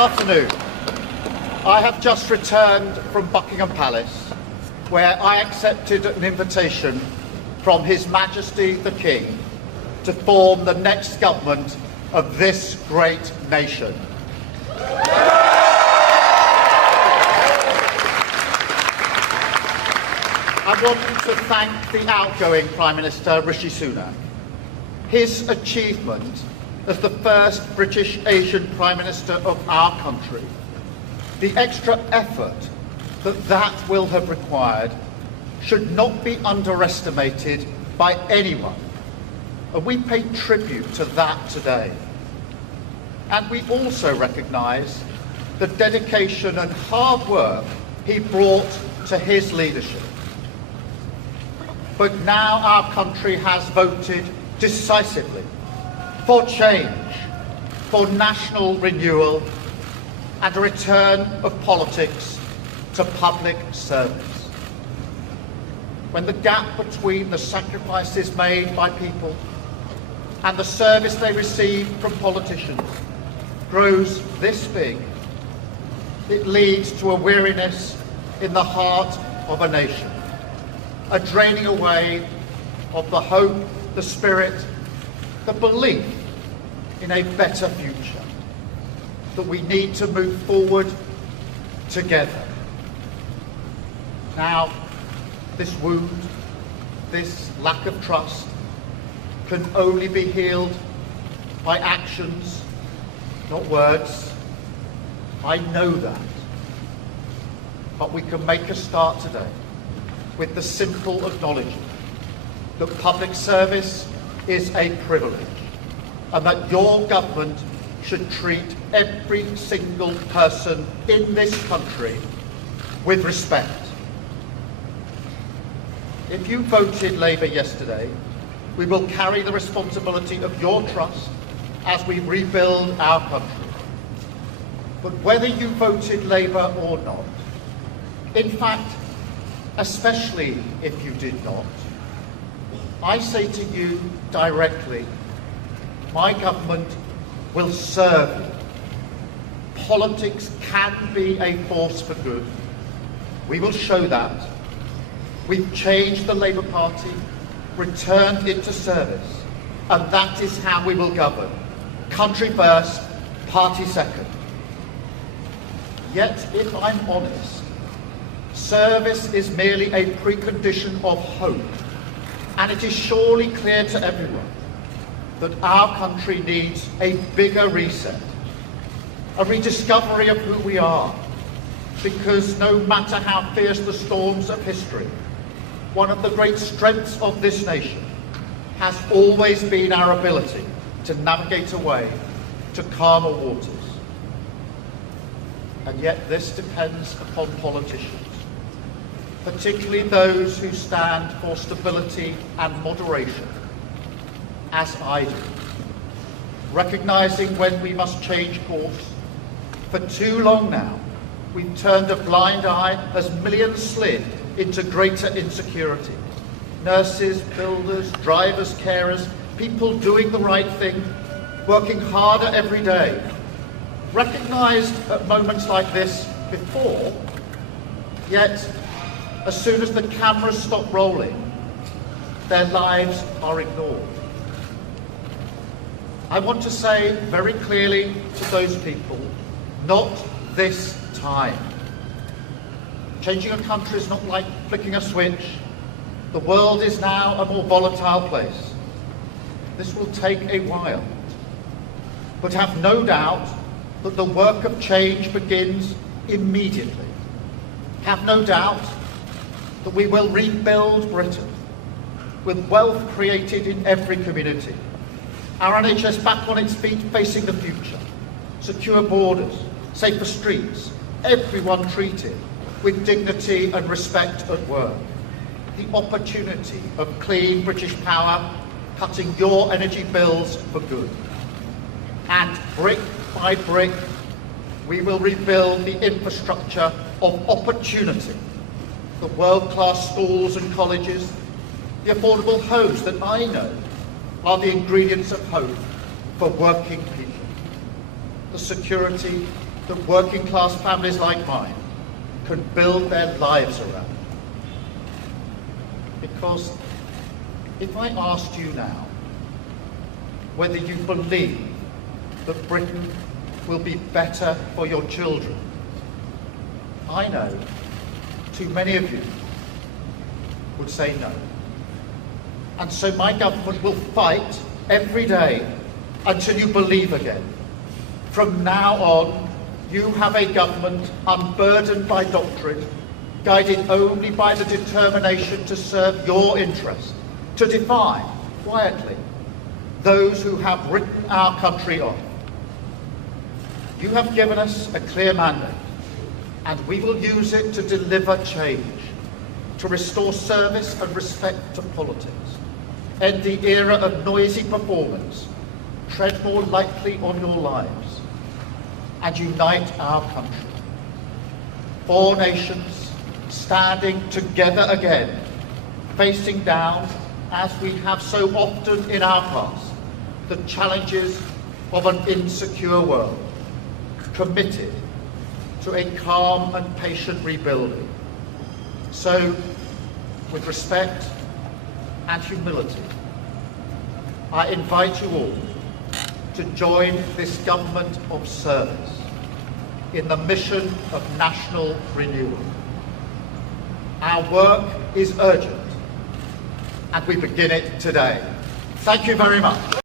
Good afternoon. I have just returned from Buckingham Palace, where I accepted an invitation from His Majesty the King to form the next government of this great nation. I want to thank the outgoing Prime Minister, Rishi Sunak. His achievement as the first British Asian Prime Minister of our country, the extra effort that will have required should not be underestimated by anyone. And we pay tribute to that today. And we also recognise the dedication and hard work he brought to his leadership. But now our country has voted decisively for change, for national renewal, and a return of politics to public service. When the gap between the sacrifices made by people and the service they receive from politicians grows this big, it leads to a weariness in the heart of a nation, a draining away of the hope, the spirit, the belief in a better future, that we need to move forward together. Now, this wound, this lack of trust, can only be healed by actions, not words. I know that. But we can make a start today with the simple acknowledgement that public service is a privilege and that your government should treat every single person in this country with respect. If you voted Labour yesterday, we will carry the responsibility of your trust as we rebuild our country. But whether you voted Labour or not, in fact, especially if you did not, I say to you directly, my government will serve you. Politics can be a force for good. We will show that. We've changed the Labour Party, returned it to service, and that is how we will govern. Country first, party second. Yet, if I'm honest, service is merely a precondition of hope. And it is surely clear to everyone that our country needs a bigger reset, a rediscovery of who we are, because no matter how fierce the storms of history, one of the great strengths of this nation has always been our ability to navigate a way to calmer waters. And yet this depends upon politicians, particularly those who stand for stability and moderation, as I do, recognising when we must change course. For too long now, we've turned a blind eye as millions slid into greater insecurity. Nurses, builders, drivers, carers, people doing the right thing, working harder every day, recognised at moments like this before, yet as soon as the cameras stop rolling, their lives are ignored. I want to say very clearly to those people, not this time. Changing a country is not like flicking a switch. The world is now a more volatile place. This will take a while. But have no doubt that the work of change begins immediately. Have no doubt that we will rebuild Britain with wealth created in every community, our NHS back on its feet facing the future, secure borders, safer streets, everyone treated with dignity and respect at work, the opportunity of clean British power cutting your energy bills for good. And brick by brick, we will rebuild the infrastructure of opportunity, the world-class schools and colleges, the affordable homes that I know are the ingredients of hope for working people, the security, that working class families like mine can build their lives around. Because if I asked you now whether you believe that Britain will be better for your children, I know too many of you would say no. And so my government will fight every day until you believe again. From now on, you have a government unburdened by doctrine, guided only by the determination to serve your interest, to defy, quietly, those who have written our country off. You have given us a clear mandate, and we will use it to deliver change, to restore service and respect to politics, end the era of noisy performance, tread more lightly on your lives, and unite our country. 4 nations standing together again, facing down, as we have so often in our past, the challenges of an insecure world, committed to a calm and patient rebuilding. So, with respect and humility, I invite you all to join this government of service in the mission of national renewal. Our work is urgent, and we begin it today. Thank you very much.